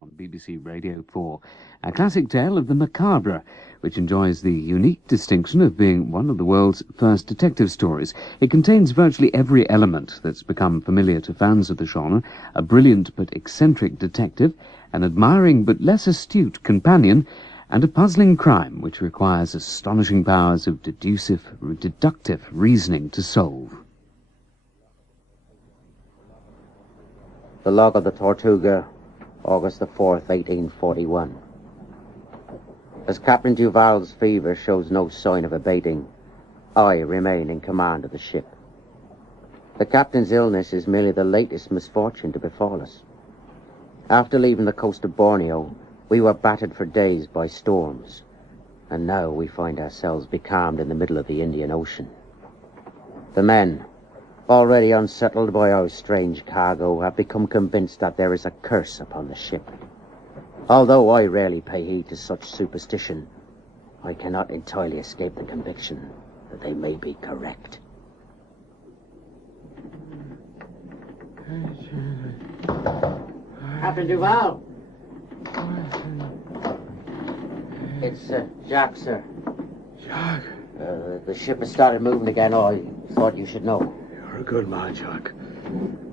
On BBC Radio 4, a classic tale of the macabre, which enjoys the unique distinction of being one of the world's first detective stories. It contains virtually every element that's become familiar to fans of the genre: a brilliant but eccentric detective, an admiring but less astute companion, and a puzzling crime which requires astonishing powers of deductive reasoning to solve. The log of the Tortuga, August the 4th, 1841. As Captain Duval's fever shows no sign of abating, I remain in command of the ship. The captain's illness is merely the latest misfortune to befall us. After leaving the coast of Borneo, we were battered for days by storms, and now we find ourselves becalmed in the middle of the Indian Ocean. The men, already unsettled by our strange cargo, have become convinced that there is a curse upon the ship. Although I rarely pay heed to such superstition, I cannot entirely escape the conviction that they may be correct. Captain Duval! It's Jacques, sir. Jacques? The ship has started moving again. Oh, I thought you should know. You're a good man, Jacques.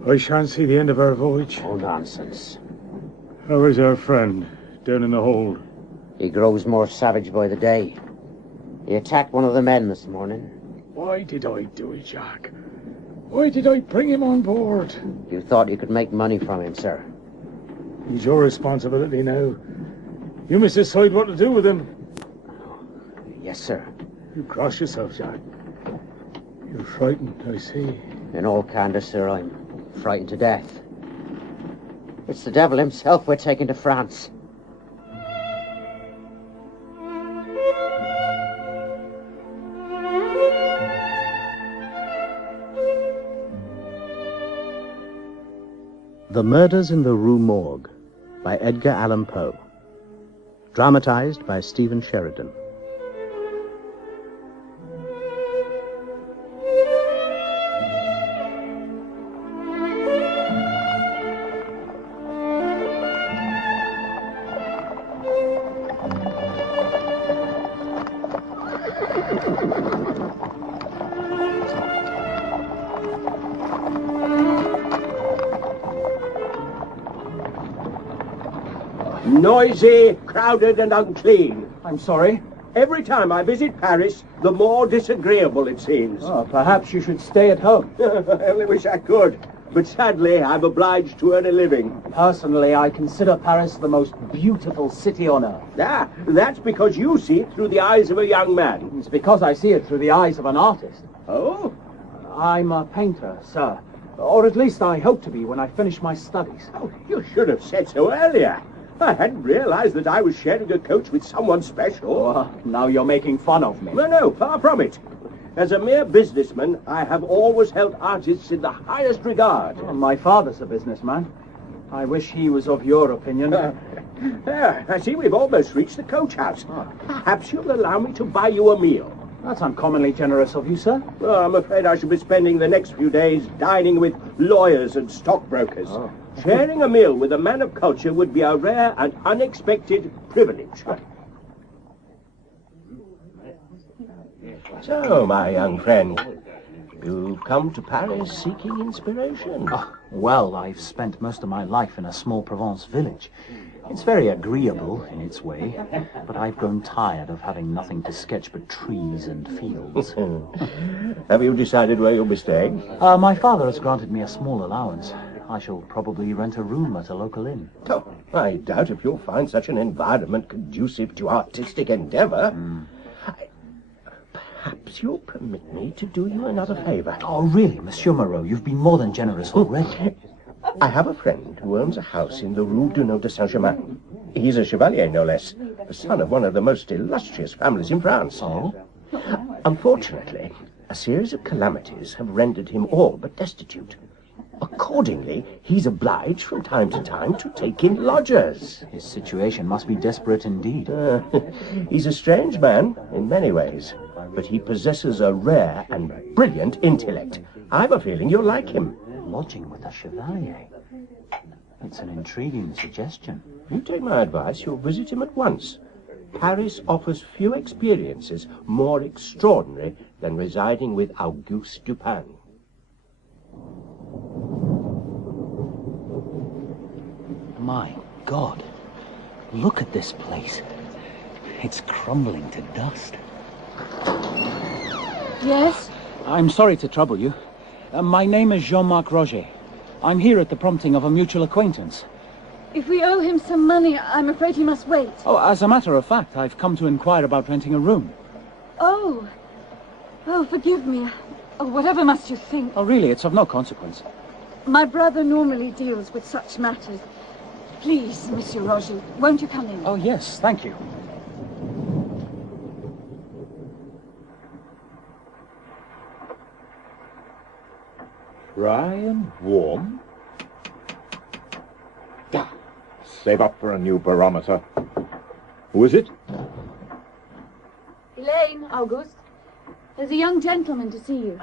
I shan't see the end of our voyage. Oh, nonsense. How is our friend down in the hold? He grows more savage by the day. He attacked one of the men this morning. Why did I do it, Jacques? Why did I bring him on board? You thought you could make money from him, sir. He's your responsibility now. You must decide what to do with him. Yes, sir. You cross yourself, Jacques. You're frightened, I see. In all candor, sir, I'm frightened to death. It's the devil himself we're taking to France. The Murders in the Rue Morgue by Edgar Allan Poe. Dramatized by Stephen Sheridan. Noisy, crowded, and unclean. I'm sorry. Every time I visit Paris, the more disagreeable it seems. Oh, perhaps you should stay at home. I only wish I could, but sadly I'm obliged to earn a living. Personally, I consider Paris the most beautiful city on earth. Ah, that's because you see it through the eyes of a young man. It's because I see it through the eyes of an artist. Oh? I'm a painter, sir. Or at least I hope to be when I finish my studies. Oh, you should have said so earlier. I hadn't realized that I was sharing a coach with someone special. Oh, now you're making fun of me. No, far from it. As a mere businessman, I have always held artists in the highest regard. Oh, my father's a businessman. I wish he was of your opinion. I see we've almost reached the coach house. Perhaps you'll allow me to buy you a meal. That's uncommonly generous of you, sir. Well, I'm afraid I shall be spending the next few days dining with lawyers and stockbrokers. Oh. Sharing a meal with a man of culture would be a rare and unexpected privilege. So, my young friend, you've come to Paris seeking inspiration. Oh, well, I've spent most of my life in a small Provence village. It's very agreeable in its way, but I've grown tired of having nothing to sketch but trees and fields. Have you decided where you'll be staying? My father has granted me a small allowance. I shall probably rent a room at a local inn. Oh, I doubt if you'll find such an environment conducive to artistic endeavor. Perhaps you'll permit me to do you another favor. Oh, really, Monsieur Moreau, you've been more than generous already. I have a friend who owns a house in the Rue du Nord de Saint-Germain. He's a chevalier, no less, the son of one of the most illustrious families in France. Oh? Unfortunately, a series of calamities have rendered him all but destitute. Accordingly, he's obliged from time to time to take in lodgers. His situation must be desperate indeed. He's a strange man in many ways, but he possesses a rare and brilliant intellect. I've a feeling you'll like him. Lodging with a chevalier. It's an intriguing suggestion. If you take my advice, you'll visit him at once. Paris offers few experiences more extraordinary than residing with Auguste Dupin. My God, look at this place. It's crumbling to dust. Yes? I'm sorry to trouble you. My name is Jean-Marc Roger. I'm here at the prompting of a mutual acquaintance. If we owe him some money, I'm afraid he must wait. Oh, as a matter of fact, I've come to inquire about renting a room. Oh. Oh, forgive me. Oh, whatever must you think? Oh, really, it's of no consequence. My brother normally deals with such matters. Please, Monsieur Roger, won't you come in? Oh, yes, thank you. Dry and warm. Save up for a new barometer. Who is it? Elaine, Auguste. There's a young gentleman to see you.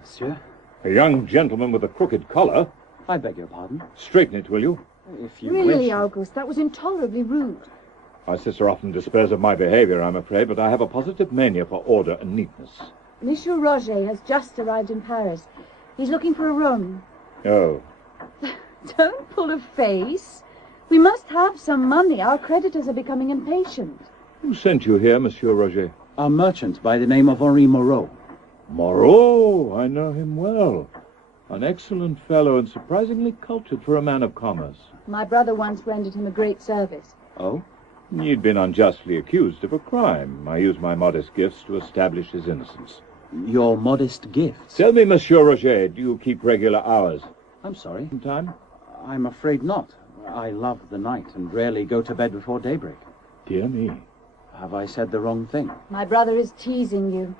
Monsieur? A young gentleman with a crooked collar. I beg your pardon? Straighten it, will you? If you Really, wish. Auguste, that was intolerably rude. My sister often despairs of my behavior, I'm afraid, but I have a positive mania for order and neatness. Monsieur Roger has just arrived in Paris. He's looking for a room. Oh. Don't pull a face. We must have some money. Our creditors are becoming impatient. Who sent you here, Monsieur Roger? A merchant by the name of Henri Moreau. Moreau, I know him well. An excellent fellow and surprisingly cultured for a man of commerce. My brother once rendered him a great service. Oh? He'd been unjustly accused of a crime. I used my modest gifts to establish his innocence. Your modest gifts? Tell me, Monsieur Roger, do you keep regular hours? I'm sorry. Time? I'm afraid not. I love the night and rarely go to bed before daybreak. Dear me. Have I said the wrong thing? My brother is teasing you.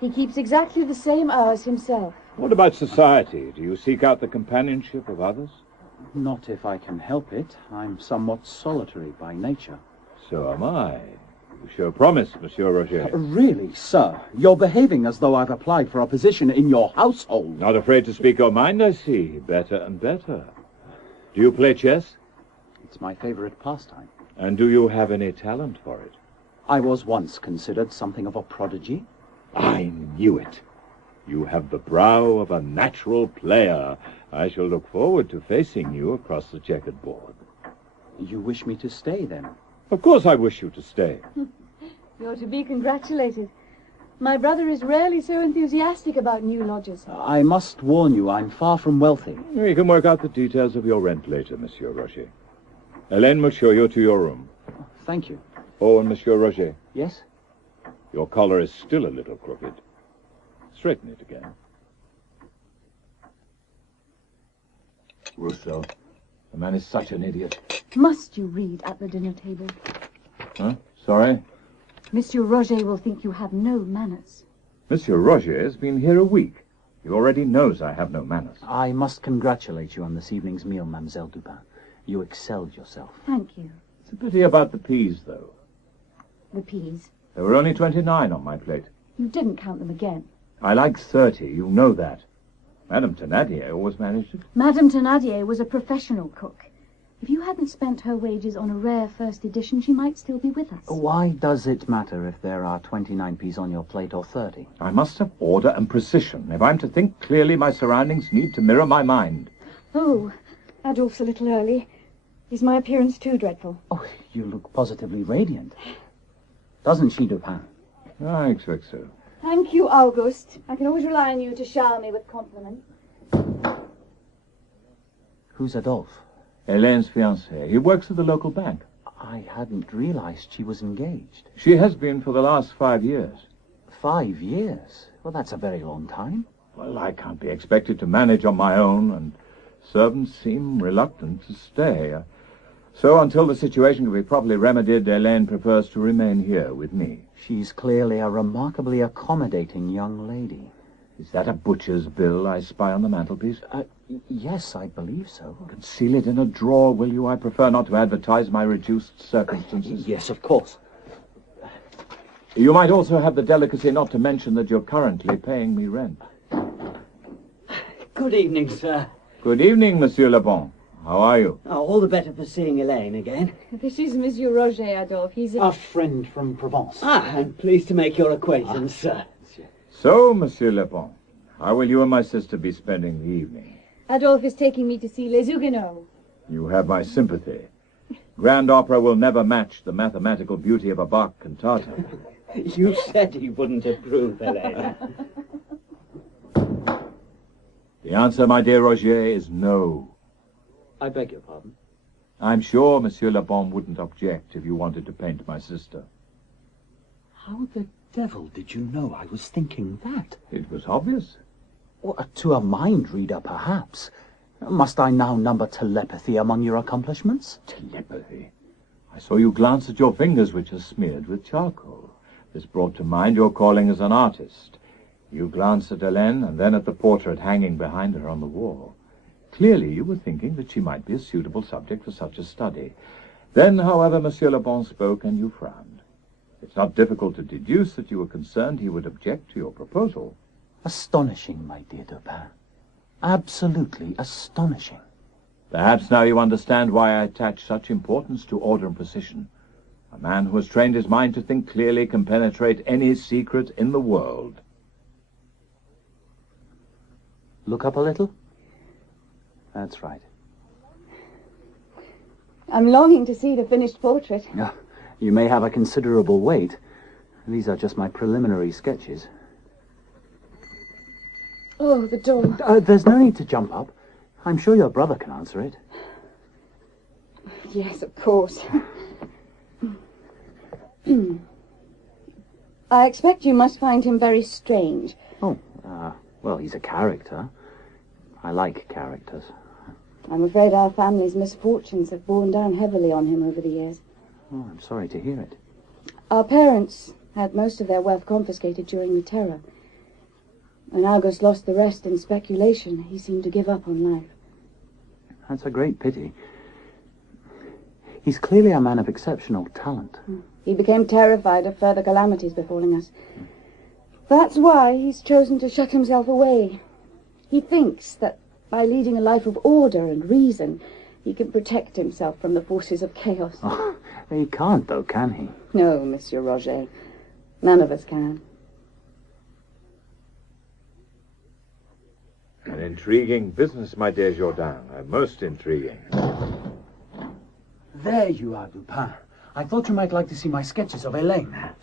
He keeps exactly the same hours himself. What about society? Do you seek out the companionship of others? Not if I can help it. I'm somewhat solitary by nature. So am I. You show promise, Monsieur Roger. Really, sir? You're behaving as though I've applied for a position in your household. Not afraid to speak your mind, I see. Better and better. Do you play chess? It's my favorite pastime. And do you have any talent for it? I was once considered something of a prodigy. I knew it. You have the brow of a natural player. I shall look forward to facing you across the checkered board. You wish me to stay, then? Of course I wish you to stay. You're to be congratulated. My brother is rarely so enthusiastic about new lodgers. I must warn you, I'm far from wealthy. We can work out the details of your rent later, Monsieur Roger. Hélène will show you to your room. Thank you. Oh, and Monsieur Roger. Yes? Your collar is still a little crooked. Straighten it again. Rousseau, the man is such an idiot. Must you read at the dinner table? Huh? Sorry? Monsieur Roger will think you have no manners. Monsieur Roger has been here a week. He already knows I have no manners. I must congratulate you on this evening's meal, Mademoiselle Dupin. You excelled yourself. Thank you. It's a pity about the peas, though. The peas. There were only 29 on my plate. You didn't count them again. I like 30, you know that. Madame Thénardier always managed it. Madame Thénardier was a professional cook. If you hadn't spent her wages on a rare first edition, she might still be with us. Why does it matter if there are 29 peas on your plate or 30? I must have order and precision. If I'm to think clearly, my surroundings need to mirror my mind. Oh, Adolphe's a little early. Is my appearance too dreadful? Oh, you look positively radiant. Doesn't she, Dupin? I expect so. Thank you, Auguste. I can always rely on you to shower me with compliments. Who's Adolphe? Hélène's fiancé. He works at the local bank. I hadn't realized she was engaged. She has been for the last 5 years. 5 years? Well, that's a very long time. Well, I can't be expected to manage on my own, and servants seem reluctant to stay. So until the situation can be properly remedied, Hélène prefers to remain here with me. She's clearly a remarkably accommodating young lady. Is that a butcher's bill I spy on the mantelpiece? Yes, I believe so. Conceal it in a drawer, will you? I prefer not to advertise my reduced circumstances. Yes, of course. You might also have the delicacy not to mention that you're currently paying me rent. Good evening, sir. Good evening, Monsieur Le Bon. How are you? Oh, all the better for seeing Elaine again. This is Monsieur Roger, Adolphe. He's a friend from Provence. I'm pleased to make your acquaintance, sir. So, Monsieur Le Bon, how will you and my sister be spending the evening? Adolphe is taking me to see Les Huguenots. You have my sympathy. Grand opera will never match the mathematical beauty of a Bach cantata. You said he wouldn't approve, Elaine. The answer, my dear Roger, is no. I beg your pardon? I'm sure Monsieur Le Bon wouldn't object if you wanted to paint my sister. How the devil did you know I was thinking that? It was obvious. Well, to a mind reader, perhaps. Must I now number telepathy among your accomplishments? Telepathy? I saw you glance at your fingers, which are smeared with charcoal. This brought to mind your calling as an artist. You glanced at Hélène and then at the portrait hanging behind her on the wall. Clearly you were thinking that she might be a suitable subject for such a study. Then, however, Monsieur Le Bon spoke and you frowned. It's not difficult to deduce that you were concerned he would object to your proposal. Astonishing, my dear Dupin. Absolutely astonishing. Perhaps now you understand why I attach such importance to order and precision. A man who has trained his mind to think clearly can penetrate any secret in the world. Look up a little. That's right. I'm longing to see the finished portrait. You may have a considerable wait. These are just my preliminary sketches. Oh, the door. There's no need to jump up. I'm sure your brother can answer it. Yes, of course. I expect you must find him very strange. Well, he's a character. I like characters. I'm afraid our family's misfortunes have borne down heavily on him over the years. Oh, I'm sorry to hear it. Our parents had most of their wealth confiscated during the Terror. When Auguste lost the rest in speculation, he seemed to give up on life. That's a great pity. He's clearly a man of exceptional talent. He became terrified of further calamities befalling us. That's why he's chosen to shut himself away. He thinks that by leading a life of order and reason, he can protect himself from the forces of chaos. Oh, he can't, though, can he? No, Monsieur Roger. None of us can. An intriguing business, my dear Jourdain. Most intriguing. There you are, Dupin. I thought you might like to see my sketches of Hélène.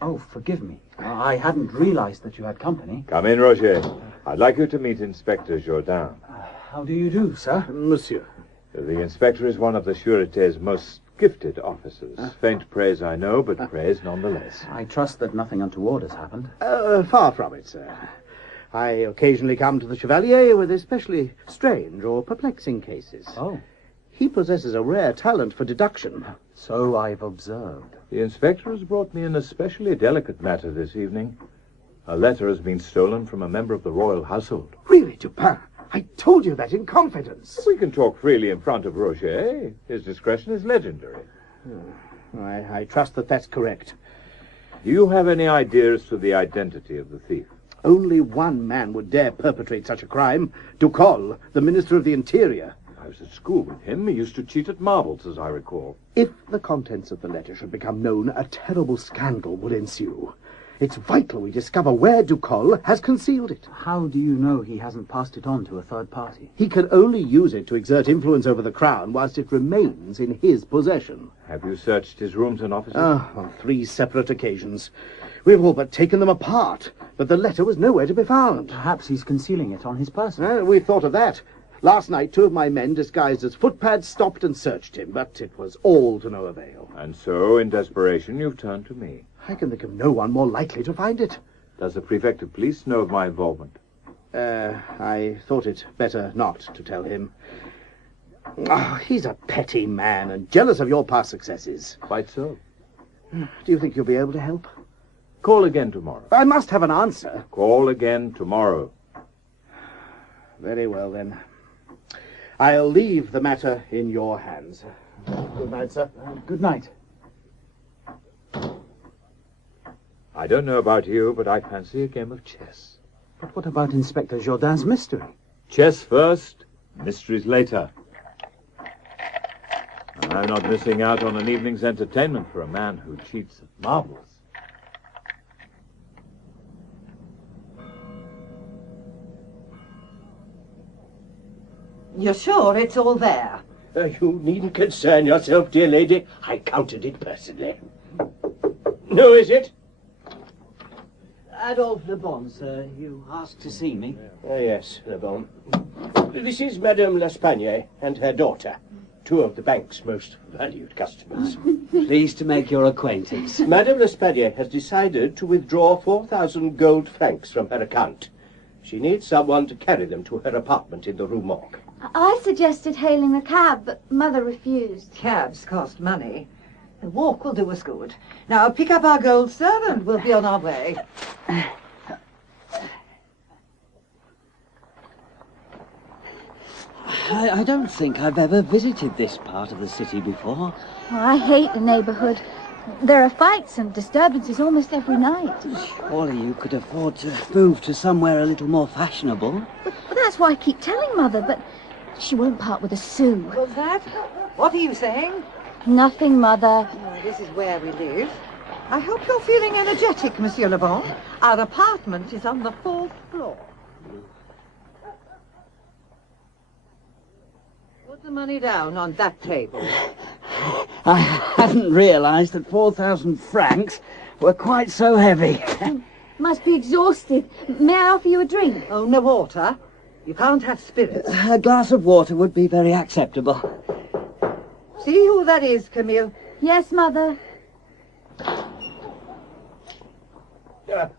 Oh, forgive me. I hadn't realized that you had company. Come in, Roger. I'd like you to meet Inspector Jourdain. How do you do, sir? Monsieur. The inspector is one of the Sûreté's most gifted officers. Faint praise, I know, but praise nonetheless. I trust that nothing untoward has happened. Far from it, sir. I occasionally come to the Chevalier with especially strange or perplexing cases. Oh. He possesses a rare talent for deduction. So I've observed. The inspector has brought me an especially delicate matter this evening. A letter has been stolen from a member of the royal household. Really, Dupin? I told you that in confidence. We can talk freely in front of Roger. His discretion is legendary. I trust that that's correct. Do you have any idea as to the identity of the thief? Only one man would dare perpetrate such a crime. Ducol, the Minister of the Interior. I was at school with him. He used to cheat at marbles, as I recall. If the contents of the letter should become known, a terrible scandal would ensue. It's vital we discover where Ducol has concealed it. How do you know he hasn't passed it on to a third party? He can only use it to exert influence over the Crown whilst it remains in his possession. Have you searched his rooms and offices? On 3 separate occasions. We've all but taken them apart, but the letter was nowhere to be found. Perhaps he's concealing it on his person. We thought of that. Last night, 2 of my men, disguised as footpads, stopped and searched him, but it was all to no avail. And so, in desperation, you've turned to me. I can think of no one more likely to find it. Does the prefect of police know of my involvement? I thought it better not to tell him. Oh, he's a petty man and jealous of your past successes. Quite so. Do you think you'll be able to help? Call again tomorrow. I must have an answer. Call again tomorrow. Very well, then. I'll leave the matter in your hands. Good night, sir. Good night. I don't know about you, but I fancy a game of chess. But what about Inspector Jourdain's mystery? Chess first, Mysteries later. And I'm not missing out on an evening's entertainment for a man who cheats at marbles. You're sure it's all there? You needn't concern yourself, dear lady. I counted it personally. No, is it? Adolphe Le Bon, sir. You asked to see me. Yes, Le Bon. This is Madame L'Espagne and her daughter, two of the bank's most valued customers. Pleased to make your acquaintance. Madame L'Espagne has decided to withdraw 4,000 gold francs from her account. She needs someone to carry them to her apartment in the Rue Morgue. I suggested hailing a cab, but Mother refused. Cabs cost money. The walk will do us good. Now pick up our gold, sir, and we'll be on our way. I don't think I've ever visited this part of the city before. Oh, I hate the neighborhood. There are fights and disturbances almost every night. Surely you could afford to move to somewhere a little more fashionable. But that's why I keep telling Mother, but she won't part with a sou. What's that? What are you saying? Nothing, Mother. Oh, this is where we live. I hope you're feeling energetic, Monsieur Le Bon. Our apartment is on the 4th floor. Put the money down on that table. I hadn't realized that 4,000 francs were quite so heavy. Must be exhausted. May I offer you a drink? Oh, no water. You can't have spirits. A glass of water would be very acceptable. See who that is, Camille? Yes, Mother.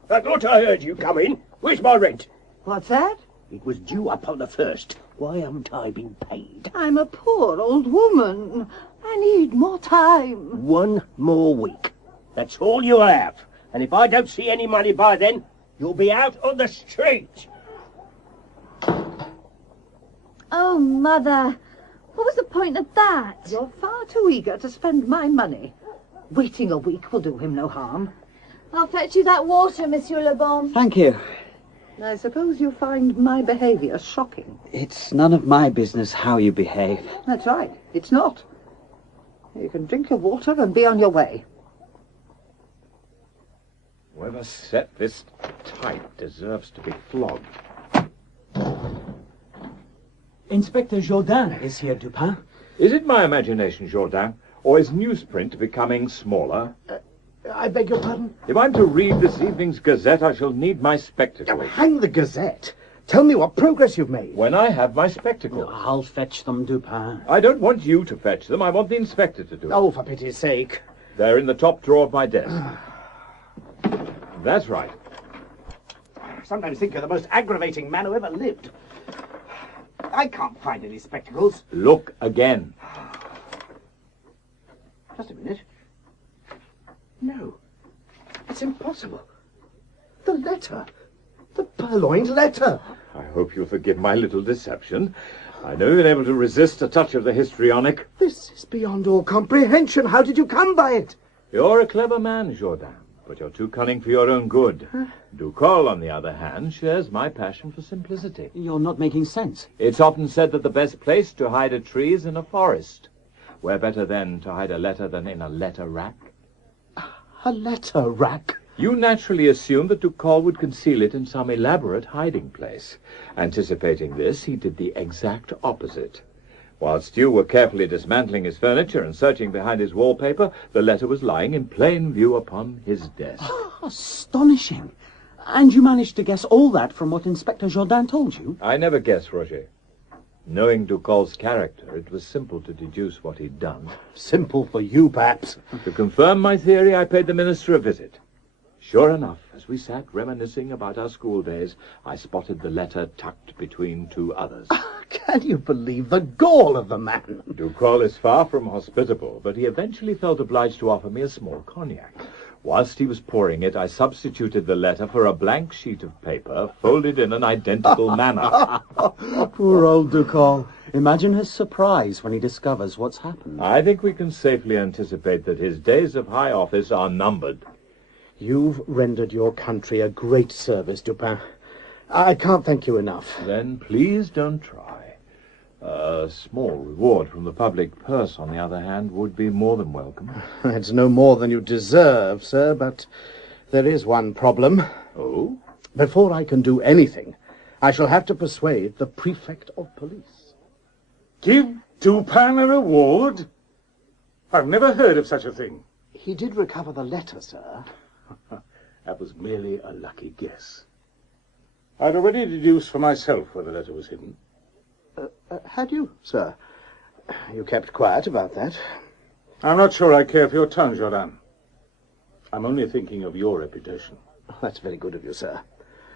I thought I heard you come in. Where's my rent? What's that? It was due up on the 1st. Why haven't I been paid? I'm a poor old woman. I need more time. 1 more week. That's all you'll have. And if I don't see any money by then, you'll be out on the street. Oh, Mother. What was the point of that? You're far too eager to spend my money. Waiting a week will do him no harm. I'll fetch you that water, Monsieur Le Bon. Thank you. I suppose you find my behaviour shocking. It's none of my business how you behave. That's right. It's not. You can drink your water and be on your way. Whoever set this type deserves to be flogged. Inspector Jourdain is here, Dupin. Is it my imagination, Jourdain, or is newsprint becoming smaller? I beg your pardon? If I'm to read this evening's Gazette, I shall need my spectacles. Oh, hang the Gazette. Tell me what progress you've made. When I have my spectacles. I'll fetch them, Dupin. I don't want you to fetch them. I want the inspector to do it. Oh, for pity's sake. They're in the top drawer of my desk. That's right. I sometimes think you're the most aggravating man who ever lived. I can't find any spectacles. Look again. Just a minute. No. It's impossible. The letter. The purloined letter. I hope you'll forgive my little deception. I know you've been able to resist a touch of the histrionic. This is beyond all comprehension. How did you come by it? You're a clever man, Jourdain, but you're too cunning for your own good. Ducol, on the other hand, shares my passion for simplicity. You're not making sense. It's often said that the best place to hide a tree is in a forest. Where better, then, to hide a letter than in a letter rack? A letter rack? You naturally assumed that Ducol would conceal it in some elaborate hiding place. Anticipating this, he did the exact opposite. Whilst you were carefully dismantling his furniture and searching behind his wallpaper, the letter was lying in plain view upon his desk. Astonishing. And you managed to guess all that from what Inspector Jourdain told you? I never guess, Roger. Knowing Ducol's character, it was simple to deduce what he'd done. Simple for you, perhaps. To confirm my theory, I paid the minister a visit. Sure enough, as we sat reminiscing about our school days, I spotted the letter tucked between two others. Can you believe the gall of the man? Ducol is far from hospitable, but he eventually felt obliged to offer me a small cognac. Whilst he was pouring it, I substituted the letter for a blank sheet of paper, folded in an identical manner. Poor old Ducol. Imagine his surprise when he discovers what's happened. I think we can safely anticipate that his days of high office are numbered. You've rendered your country a great service, Dupin. I can't thank you enough. Then please don't try. A small reward from the public purse, on the other hand, would be more than welcome. It's no more than you deserve, sir, but there is one problem. Oh? Before I can do anything, I shall have to persuade the prefect of police. Give Dupin a reward? I've never heard of such a thing. He did recover the letter, sir. That was merely a lucky guess. I'd already deduced for myself where the letter was hidden. Had you, sir? You kept quiet about that. I'm not sure I care for your tongue, Jordan. I'm only thinking of your reputation. That's very good of you, sir.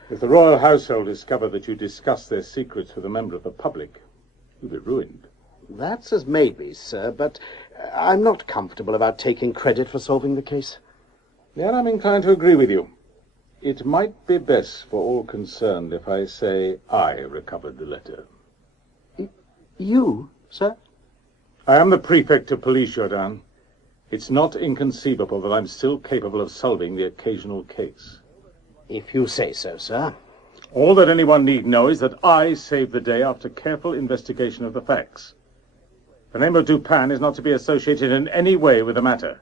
If the royal household discover that you discuss their secrets with a member of the public, you'll be ruined. That's as may be, sir, but I'm not comfortable about taking credit for solving the case. Then I'm inclined to agree with you. It might be best for all concerned if I say I recovered the letter. You, sir? I am the prefect of police, Jordan. It's not inconceivable that I'm still capable of solving the occasional case. If you say so, sir. All that anyone need know is that I saved the day after careful investigation of the facts. The name of Dupin is not to be associated in any way with the matter.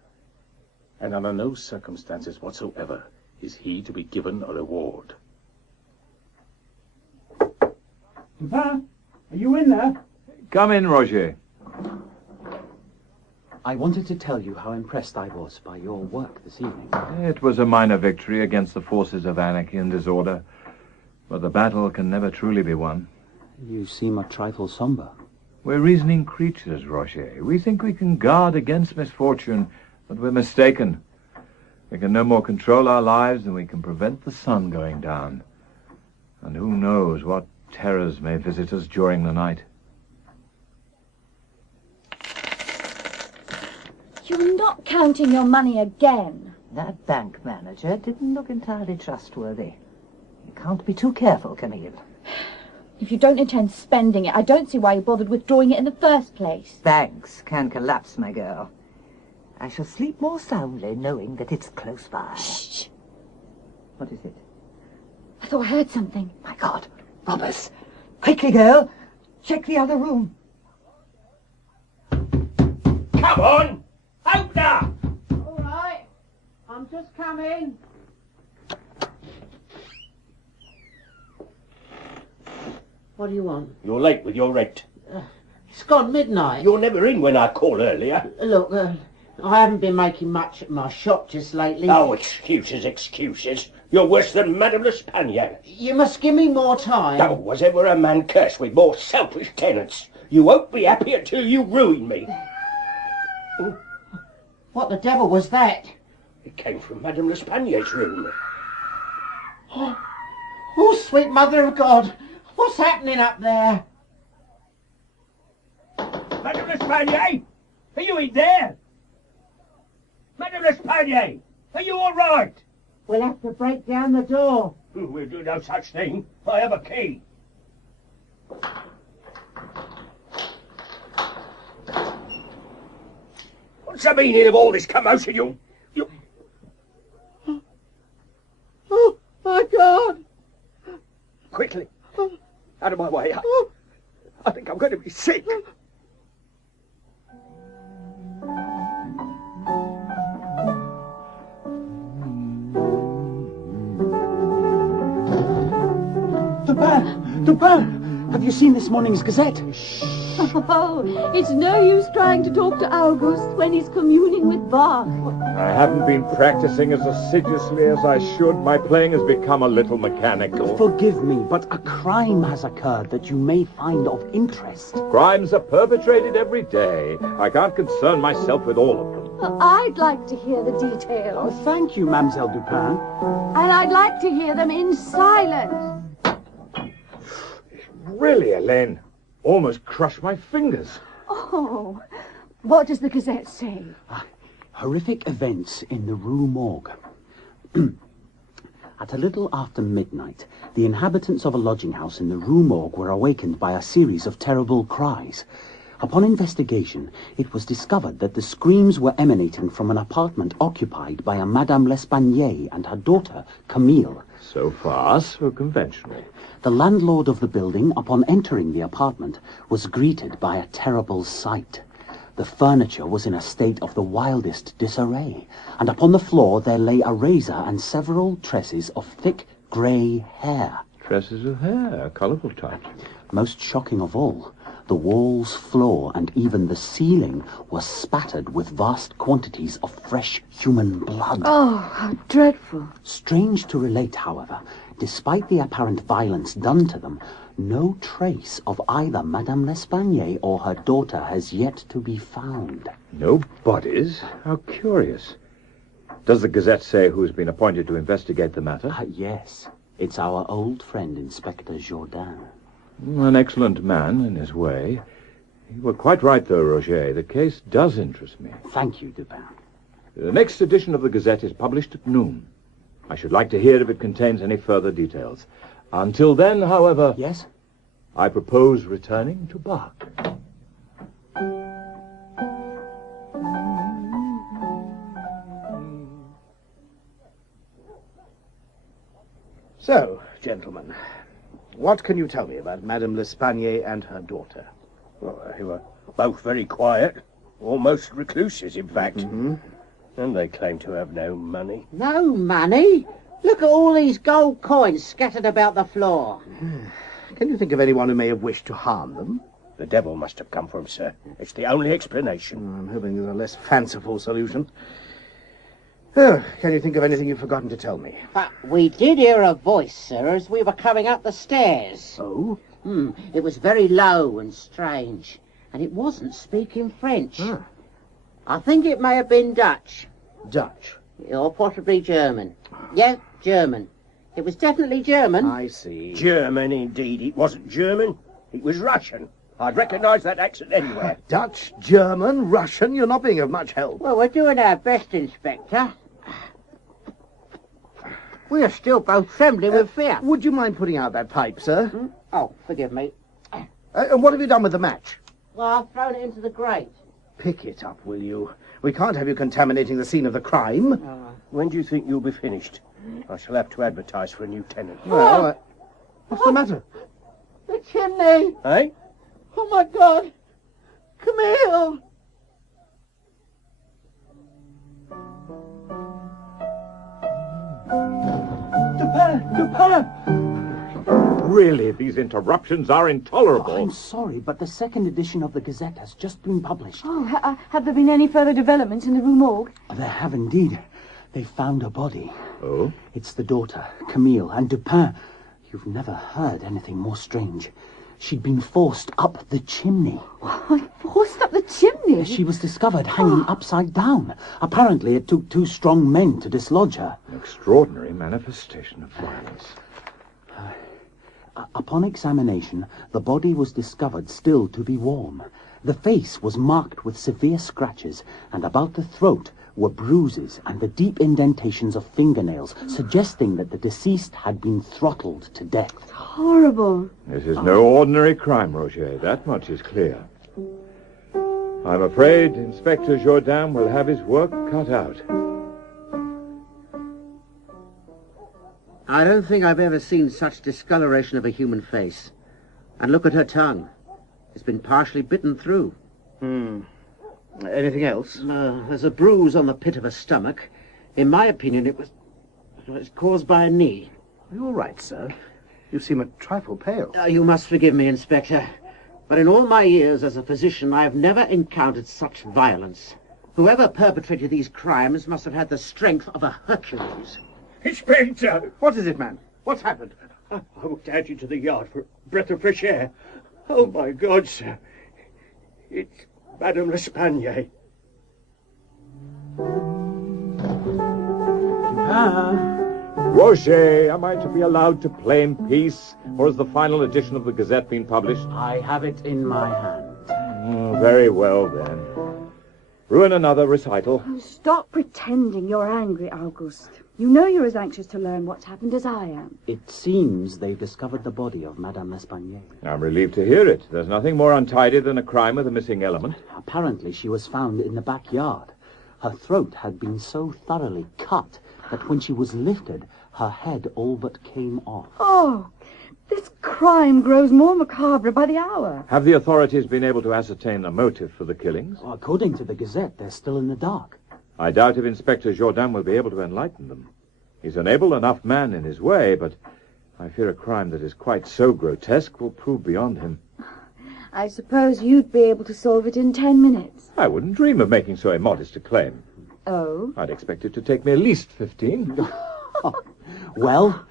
And under no circumstances whatsoever is he to be given a reward. Dupin, are you in there? Come in, Roger. I wanted to tell you how impressed I was by your work this evening. It was a minor victory against the forces of anarchy and disorder, but the battle can never truly be won. You seem a trifle somber. We're reasoning creatures, Roger. We think we can guard against misfortune, but we're mistaken. We can no more control our lives than we can prevent the sun going down. And who knows what terrors may visit us during the night. You're not counting your money again. That bank manager didn't look entirely trustworthy. You can't be too careful, Camille. If you don't intend spending it, I don't see why you bothered withdrawing it in the first place. Banks can collapse, my girl. I shall sleep more soundly knowing that it's close by. Shh. What is it? I thought I heard something. My God, robbers. Quickly, girl. Check the other room. Come on! Open up! All right. I'm just coming. What do you want? You're late with your rent. It's gone midnight. You're never in when I call earlier. Look, I haven't been making much at my shop just lately. Oh, excuses, excuses. You're worse than Madame L'Espagne. You must give me more time. Oh, was ever a man cursed with more selfish tenants? You won't be happy until you ruin me. What the devil was that? It came from Madame L'Espagne's room. Oh, sweet mother of God. What's happening up there? Madame L'Espagne! Are you in there? Madame L'Espagne! Are you all right? We'll have to break down the door. We'll do no such thing. I have a key. What's the meaning of all this commotion? You... Oh, my God. Quickly. Out of my way. I think I'm going to be sick. Dupin! Dupin! Have you seen this morning's Gazette? Oh, it's no use trying to talk to Auguste when he's communing with Bach. I haven't been practicing as assiduously as I should. My playing has become a little mechanical. Forgive me, but a crime has occurred that you may find of interest. Crimes are perpetrated every day. I can't concern myself with all of them. Well, I'd like to hear the details. Oh, thank you, Mademoiselle Dupin. And I'd like to hear them in silence. Really, Hélène, almost crushed my fingers. Oh, what does the Gazette say? Horrific events in the Rue Morgue. At a little after midnight, the inhabitants of a lodging house in the Rue Morgue were awakened by a series of terrible cries. Upon investigation, it was discovered that the screams were emanating from an apartment occupied by a Madame L'Espanaye and her daughter, Camille. So far, so conventional. The landlord of the building, upon entering the apartment, was greeted by a terrible sight. The furniture was in a state of the wildest disarray, and upon the floor there lay a razor and several tresses of thick grey hair. Tresses of hair, a colourful touch. Most shocking of all, the walls, floor, and even the ceiling were spattered with vast quantities of fresh human blood. Oh, how dreadful. Strange to relate, however, despite the apparent violence done to them, no trace of either Madame L'Espanaye or her daughter has yet to be found. No bodies? How curious. Does the Gazette say who's been appointed to investigate the matter? Yes. It's our old friend, Inspector Jourdain. An excellent man in his way. You were quite right, though, Roger. The case does interest me. Thank you, Dupin. The next edition of the Gazette is published at noon. I should like to hear if it contains any further details. Until then, however... Yes? I propose returning to Bach. So, gentlemen, what can you tell me about Madame L'Espanaye and her daughter? Well, they were both very quiet, almost recluses, in fact. Mm-hmm. And they claim to have no money. No money? Look at all these gold coins scattered about the floor. Can you think of anyone who may have wished to harm them? The devil must have come for them, sir. It's the only explanation. I'm hoping there's a less fanciful solution. Oh, can you think of anything you've forgotten to tell me? But we did hear a voice, sir, as we were coming up the stairs. Oh? It was very low and strange, and it wasn't speaking French. Ah. I think it may have been Dutch. Dutch? Or possibly German. Yeah, German. It was definitely German. I see. German, indeed. It wasn't German. It was Russian. I'd recognise that accent anywhere. Dutch, German, Russian. You're not being of much help. Well, we're doing our best, Inspector. We are still both trembling with fear. Would you mind putting out that pipe, sir? Oh, forgive me. And what have you done with the match? Well, I've thrown it into the grate. Pick it up, will you? We can't have you contaminating the scene of the crime. When do you think you'll be finished? I shall have to advertise for a new tenant. Well, what's the matter? The chimney! Eh? Oh, my God! Camille! Dupin! Really, these interruptions are intolerable. I'm sorry, but the second edition of the Gazette has just been published. Oh, have there been any further developments in the Rue Morgue? There have indeed. They found a body. Oh? It's the daughter, Camille, and Dupin. You've never heard anything more strange. She'd been forced up the chimney. What? Forced up the chimney? She was discovered hanging upside down. Apparently it took 2 strong men to dislodge her. An extraordinary manifestation of violence. Upon examination, the body was discovered still to be warm. The face was marked with severe scratches, and about the throat were bruises and the deep indentations of fingernails, suggesting that the deceased had been throttled to death. Horrible. This is no ordinary crime, Roger. That much is clear. I'm afraid Inspector Jourdain will have his work cut out. I don't think I've ever seen such discoloration of a human face. And look at her tongue. It's been partially bitten through. Anything else? There's a bruise on the pit of her stomach. In my opinion, it was caused by a knee. Are you all right, sir? You seem a trifle pale. You must forgive me, Inspector, but in all my years as a physician, I have never encountered such violence. Whoever perpetrated these crimes must have had the strength of a Hercules. Inspector! What is it, man? What's happened? I walked out into the yard for a breath of fresh air. Oh, my God, sir. It's Madame L'Espanaye. Roger, am I to be allowed to play in peace, or has the final edition of the Gazette been published? I have it in my hand. Very well, then. Ruin another recital. Oh, stop pretending you're angry, Auguste. You know you're as anxious to learn what's happened as I am. It seems they've discovered the body of Madame L'Espanaye. I'm relieved to hear it. There's nothing more untidy than a crime with a missing element. Apparently she was found in the backyard. Her throat had been so thoroughly cut that when she was lifted, her head all but came off. Oh, this crime grows more macabre by the hour. Have the authorities been able to ascertain the motive for the killings? Well, according to the Gazette, they're still in the dark. I doubt if Inspector Jourdain will be able to enlighten them. He's an able enough man in his way, but I fear a crime that is quite so grotesque will prove beyond him. I suppose you'd be able to solve it in 10 minutes. I wouldn't dream of making so immodest a claim. Oh? I'd expect it to take me at least 15. Well?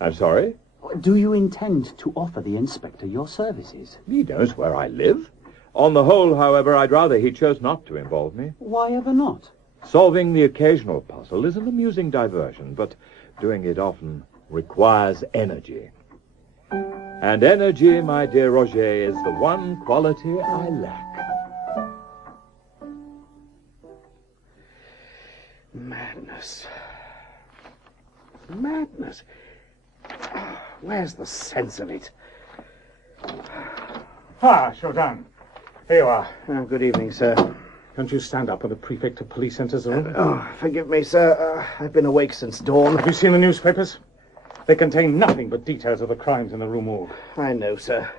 I'm sorry? Do you intend to offer the inspector your services? He knows where I live. On the whole, however, I'd rather he chose not to involve me. Why ever not? Solving the occasional puzzle is an amusing diversion, but doing it often requires energy. And energy, my dear Roger, is the one quality I lack. Madness. Madness. Where's the sense of it? Ah, Jourdain. Here you are. Good evening, sir. Don't you stand up when the prefect of police enters the room? Forgive me, sir. I've been awake since dawn. Have you seen the newspapers? They contain nothing but details of the crimes in the Rue Morgue. I know, sir.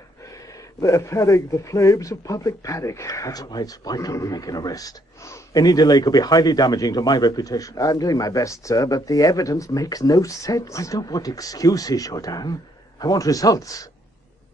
They're fanning the flames of public panic. That's why it's vital we make an arrest. Any delay could be highly damaging to my reputation. I'm doing my best, sir, but the evidence makes no sense. I don't want excuses, Jourdain. I want results.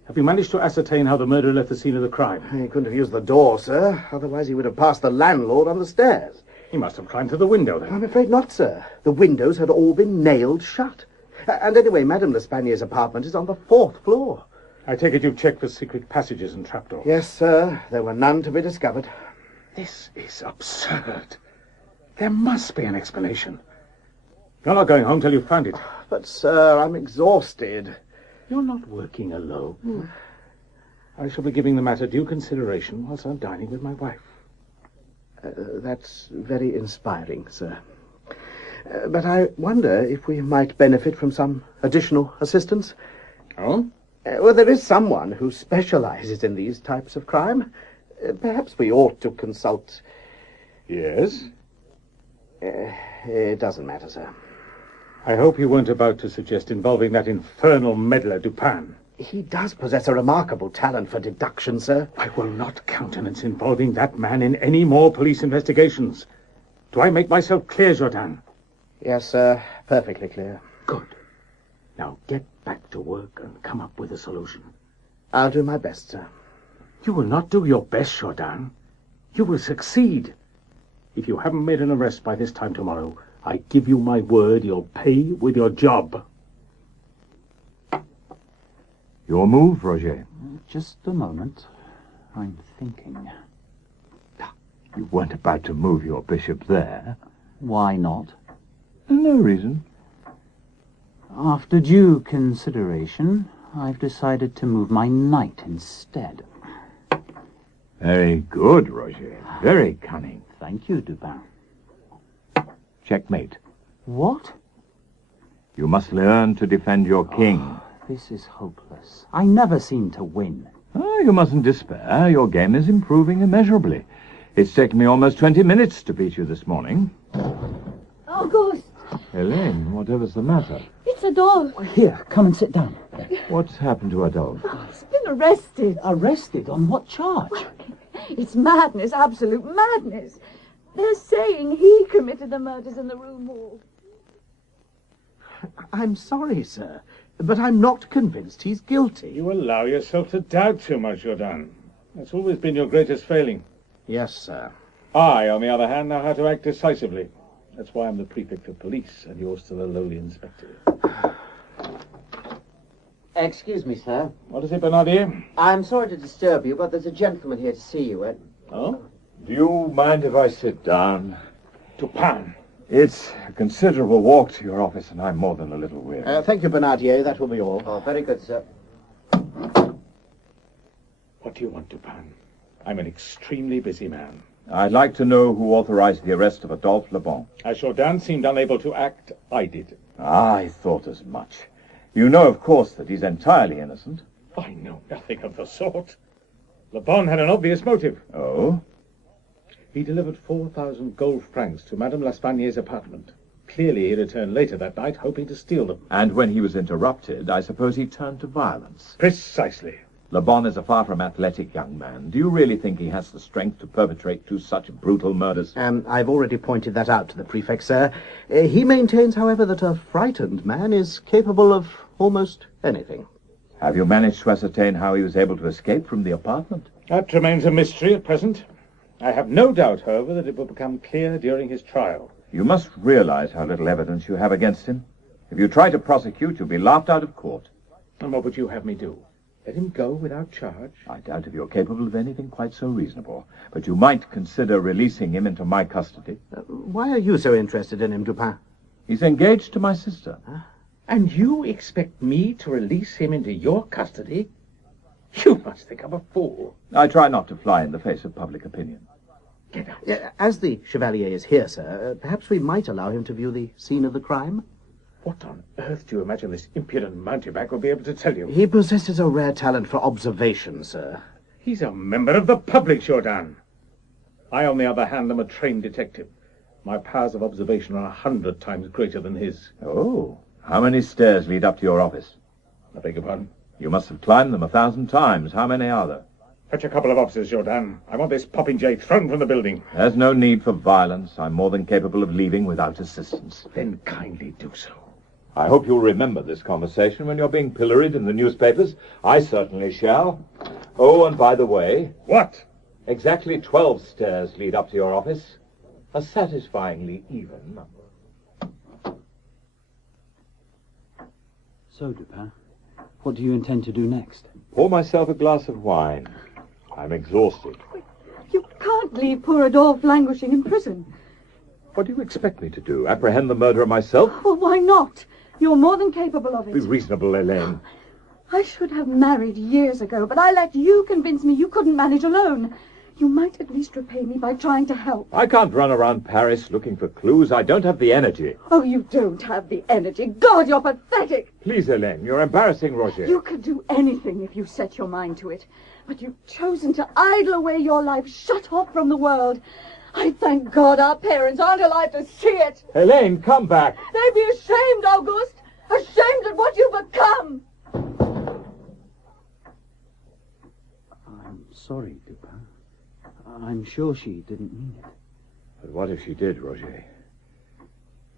Have you managed to ascertain how the murderer left the scene of the crime? He couldn't have used the door, sir. Otherwise he would have passed the landlord on the stairs. He must have climbed through the window, then. I'm afraid not, sir. The windows had all been nailed shut. And anyway, Madame L'Espanaye's apartment is on the 4th floor. I take it you've checked for secret passages and trapdoors. Yes, sir. There were none to be discovered. This is absurd. There must be an explanation. You're not going home till you've found it. But, sir, I'm exhausted. You're not working alone. I shall be giving the matter due consideration whilst I'm dining with my wife. That's very inspiring, sir. But I wonder if we might benefit from some additional assistance. Oh? Well, there is someone who specializes in these types of crime. Perhaps we ought to consult... Yes? It doesn't matter, sir. I hope you weren't about to suggest involving that infernal meddler Dupin. He does possess a remarkable talent for deduction, sir. I will not countenance involving that man in any more police investigations. Do I make myself clear, Jourdain? Yes, sir. Perfectly clear. Good. Now get back to work and come up with a solution. I'll do my best, sir. You will not do your best, Jourdain. You will succeed. If you haven't made an arrest by this time tomorrow, I give you my word you'll pay with your job. Your move, Roger. Just a moment. I'm thinking. You weren't about to move your bishop there. Why not? No reason. After due consideration, I've decided to move my knight instead. Very good, Roger. Very cunning. Thank you, Dupin. Checkmate. What? You must learn to defend your king. This is hopeless. I never seem to win. You mustn't despair. Your game is improving immeasurably. It's taken me almost 20 minutes to beat you this morning. Auguste! Helene, whatever's the matter? It's Adolphe. Here, come and sit down. What's happened to Adolphe? He's been arrested. Arrested? On what charge? It's madness, absolute madness. They're saying he committed the murders in the Rue Morgue. I'm sorry, sir, but I'm not convinced he's guilty. You allow yourself to doubt too much, Jourdain. That's always been your greatest failing. Yes, sir. I, on the other hand, know how to act decisively. That's why I'm the prefect of police, and you're still a lowly inspector. Excuse me, sir. What is it, Bernardier? I'm sorry to disturb you, but there's a gentleman here to see you. Oh? Do you mind if I sit down? Dupin. It's a considerable walk to your office, and I'm more than a little weary. Thank you, Bernardier. That will be all. Oh, very good, sir. What do you want, Dupin? I'm an extremely busy man. I'd like to know who authorized the arrest of Adolphe Lebon. As Jourdan seemed unable to act, I did. I thought as much. You know, of course, that he's entirely innocent. I know nothing of the sort. Lebon had an obvious motive. Oh? He delivered 4,000 gold francs to Madame L'Espagne's apartment. Clearly he returned later that night, hoping to steal them. And when he was interrupted, I suppose he turned to violence. Precisely. Lebon is a far from athletic young man. Do you really think he has the strength to perpetrate two such brutal murders? I've already pointed that out to the prefect, sir. He maintains, however, that a frightened man is capable of almost anything. Have you managed to ascertain how he was able to escape from the apartment? That remains a mystery at present. I have no doubt, however, that it will become clear during his trial. You must realize how little evidence you have against him. If you try to prosecute, you'll be laughed out of court. And what would you have me do? Let him go without charge? I doubt if you're capable of anything quite so reasonable. But you might consider releasing him into my custody. Why are you so interested in him, Dupin? He's engaged to my sister. Huh? And you expect me to release him into your custody? You must think I'm a fool. I try not to fly in the face of public opinion. Get out. As the Chevalier is here, sir, perhaps we might allow him to view the scene of the crime? What on earth do you imagine this impudent mountebank will be able to tell you? He possesses a rare talent for observation, sir. He's a member of the public, Jourdan. I, on the other hand, am a trained detective. My powers of observation are 100 times greater than his. Oh, how many stairs lead up to your office? I beg your pardon? You must have climbed them 1,000 times. How many are there? Fetch a couple of officers, Jourdan. I want this popinjay thrown from the building. There's no need for violence. I'm more than capable of leaving without assistance. Then kindly do so. I hope you'll remember this conversation when you're being pilloried in the newspapers. I certainly shall. Oh, and by the way... What? Exactly 12 stairs lead up to your office. A satisfyingly even number. So, Dupin, what do you intend to do next? Pour myself a glass of wine. I'm exhausted. You can't leave poor Adolphe languishing in prison. What do you expect me to do? Apprehend the murderer myself? Well, why not? You're more than capable of it. Be reasonable, Helene. I should have married years ago, but I let you convince me you couldn't manage alone. You might at least repay me by trying to help. I can't run around Paris looking for clues. I don't have the energy. Oh, you don't have the energy. God, you're pathetic. Please, Helene, you're embarrassing Roger. You could do anything if you set your mind to it. But you've chosen to idle away your life, shut off from the world. I thank God our parents aren't alive to see it. Helene, come back. They'd be ashamed, Auguste. Ashamed at what you've become. I'm sorry, Dupin. I'm sure she didn't mean it. But what if she did, Roger?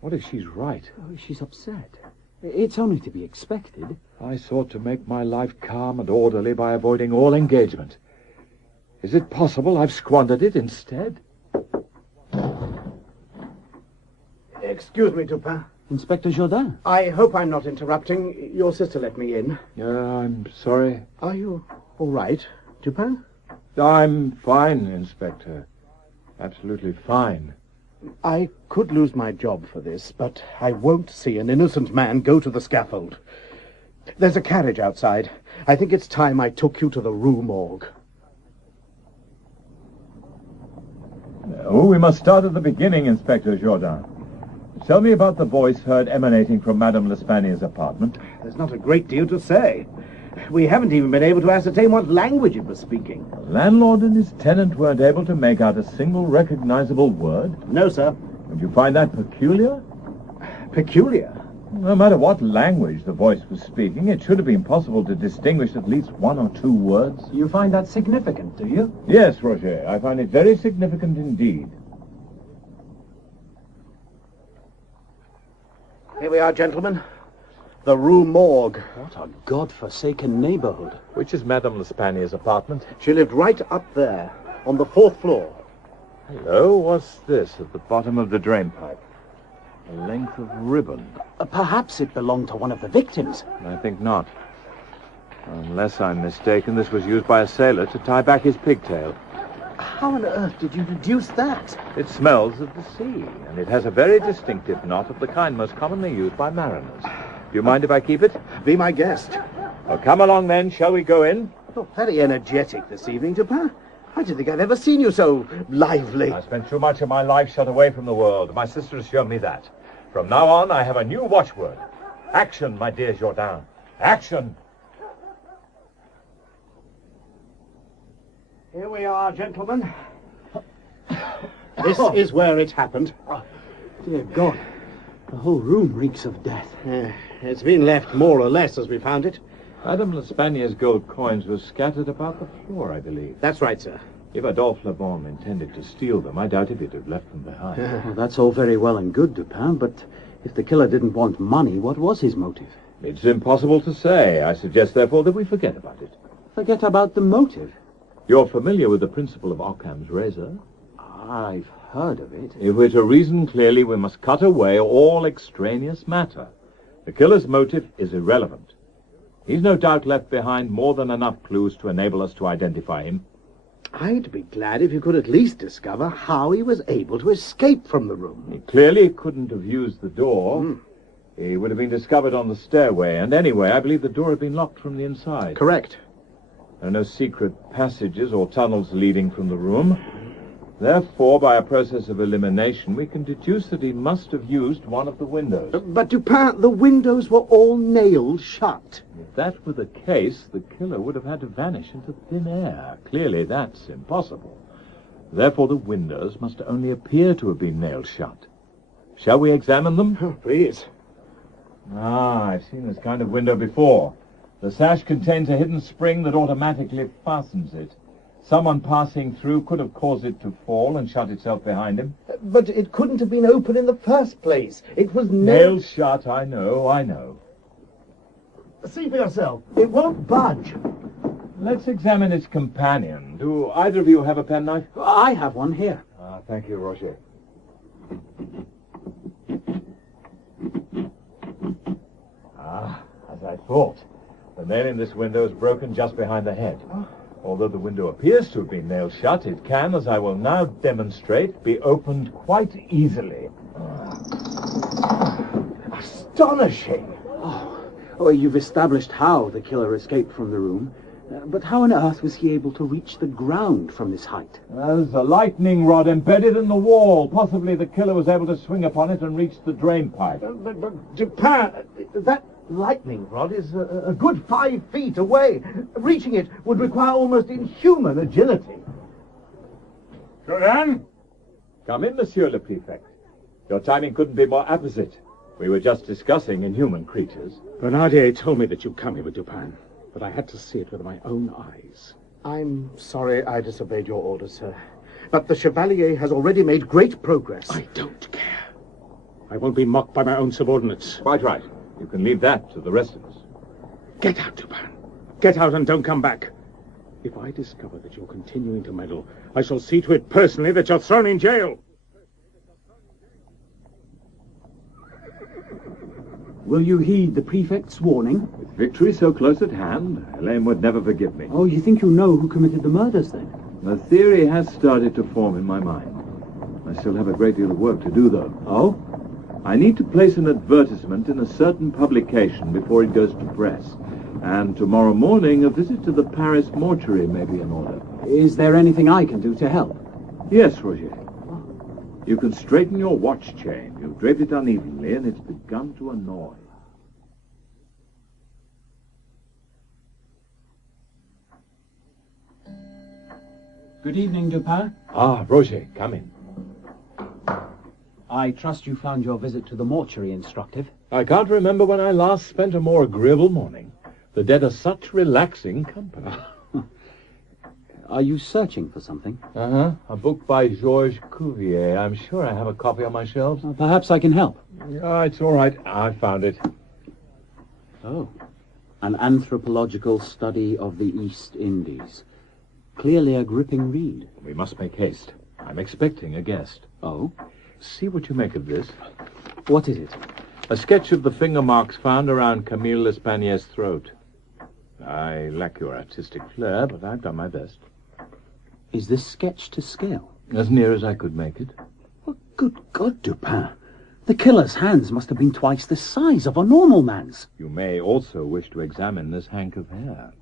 What if she's right? Oh, she's upset. It's only to be expected. I sought to make my life calm and orderly by avoiding all engagement. Is it possible I've squandered it instead? Excuse me, Dupin. Inspector Jourdan. I hope I'm not interrupting. Your sister let me in. I'm sorry. Are you all right, Dupin? I'm fine, Inspector. Absolutely fine. I could lose my job for this, but I won't see an innocent man go to the scaffold. There's a carriage outside. I think it's time I took you to the Rue Morgue. Oh, we must start at the beginning, Inspector Jourdan. Tell me about the voice heard emanating from Madame L'Espagne's apartment. There's not a great deal to say. We haven't even been able to ascertain what language it was speaking. The landlord and his tenant weren't able to make out a single recognizable word? No, sir. Would you find that peculiar? Peculiar? No matter what language the voice was speaking, it should have been possible to distinguish at least one or two words. You find that significant, do you? Yes, Roger. I find it very significant indeed. Here we are, gentlemen. The Rue Morgue. What a god-forsaken neighborhood. Which is Madame L'Espagne's apartment? She lived right up there, on the 4th floor. Hello, what's this at the bottom of the drainpipe? A length of ribbon. Perhaps it belonged to one of the victims. I think not. Unless I'm mistaken, this was used by a sailor to tie back his pigtail. How on earth did you deduce that? It smells of the sea, and it has a very distinctive knot of the kind most commonly used by mariners. Do you mind if I keep it? Be my guest. Well, come along then. Shall we go in? Oh, very energetic this evening, Dupin. I didn't think I'd ever seen you so lively. I spent too much of my life shut away from the world. My sister has shown me that. From now on, I have a new watchword. Action, my dear Jourdain. Action! Here we are, gentlemen. This is where it happened. Dear God, the whole room reeks of death. It's been left more or less as we found it. Madame L'Espagnol's gold coins were scattered about the floor, I believe. That's right, sir. If Adolphe Le Bon intended to steal them, I doubt if he'd have left them behind. Well, that's all very well and good, Dupin, but if the killer didn't want money, what was his motive? It's impossible to say. I suggest, therefore, that we forget about it. Forget about the motive? You're familiar with the principle of Occam's razor? I've heard of it. If we're to reason clearly, we must cut away all extraneous matter. The killer's motive is irrelevant. He's no doubt left behind more than enough clues to enable us to identify him. I'd be glad if you could at least discover how he was able to escape from the room. He clearly couldn't have used the door. He would have been discovered on the stairway, and anyway, I believe the door had been locked from the inside. Correct. There are no secret passages or tunnels leading from the room. Therefore, by a process of elimination, we can deduce that he must have used one of the windows. But, Dupin, the windows were all nailed shut. If that were the case, the killer would have had to vanish into thin air. Clearly, that's impossible. Therefore, the windows must only appear to have been nailed shut. Shall we examine them? Oh, please. I've seen this kind of window before. The sash contains a hidden spring that automatically fastens it. Someone passing through could have caused it to fall and shut itself behind him. But it couldn't have been open in the first place. It was nailed shut, I know. See for yourself. It won't budge. Let's examine its companion. Do either of you have a penknife? I have one here. Thank you, Roger. As I thought. The nail in this window is broken just behind the head. Although the window appears to have been nailed shut, it can, as I will now demonstrate, be opened quite easily. Astonishing! Oh, you've established how the killer escaped from the room. But how on earth was he able to reach the ground from this height? There's a lightning rod embedded in the wall. Possibly the killer was able to swing upon it and reach the drain pipe. But Dupin, that lightning rod is a good 5 feet away. Reaching it would require almost inhuman agility. Jourdain? Come in, Monsieur le Prefect. Your timing couldn't be more apposite. We were just discussing inhuman creatures. Bernardier told me that you'd come here with Dupin, but I had to see it with my own eyes. I'm sorry I disobeyed your orders, sir. But the Chevalier has already made great progress. I don't care. I won't be mocked by my own subordinates. Quite right. You can leave that to the rest of us. Get out, Dupin. Get out and don't come back. If I discover that you're continuing to meddle, I shall see to it personally that you're thrown in jail. Will you heed the prefect's warning? With victory so close at hand, Helene would never forgive me. Oh, you think you know who committed the murders, then? The theory has started to form in my mind. I still have a great deal of work to do, though. Oh? I need to place an advertisement in a certain publication before it goes to press. And tomorrow morning, a visit to the Paris mortuary may be in order. Is there anything I can do to help? Yes, Roger. You can straighten your watch chain. You've draped it unevenly, and it's begun to annoy. Good evening, Dupin. Roger, come in. I trust you found your visit to the mortuary instructive. I can't remember when I last spent a more agreeable morning. The dead are such relaxing company. Are you searching for something? A book by Georges Cuvier. I'm sure I have a copy on my shelves. Perhaps I can help. It's all right. I found it. Oh. An anthropological study of the East Indies. Clearly a gripping read. We must make haste. I'm expecting a guest. Oh? See what you make of this. What is it? A sketch of the finger marks found around Camille L'Espagne's throat. I lack your artistic flair, but I've done my best. Is this sketch to scale? As near as I could make it. Well, good God, Dupin. The killer's hands must have been twice the size of a normal man's. You may also wish to examine this hank of hair.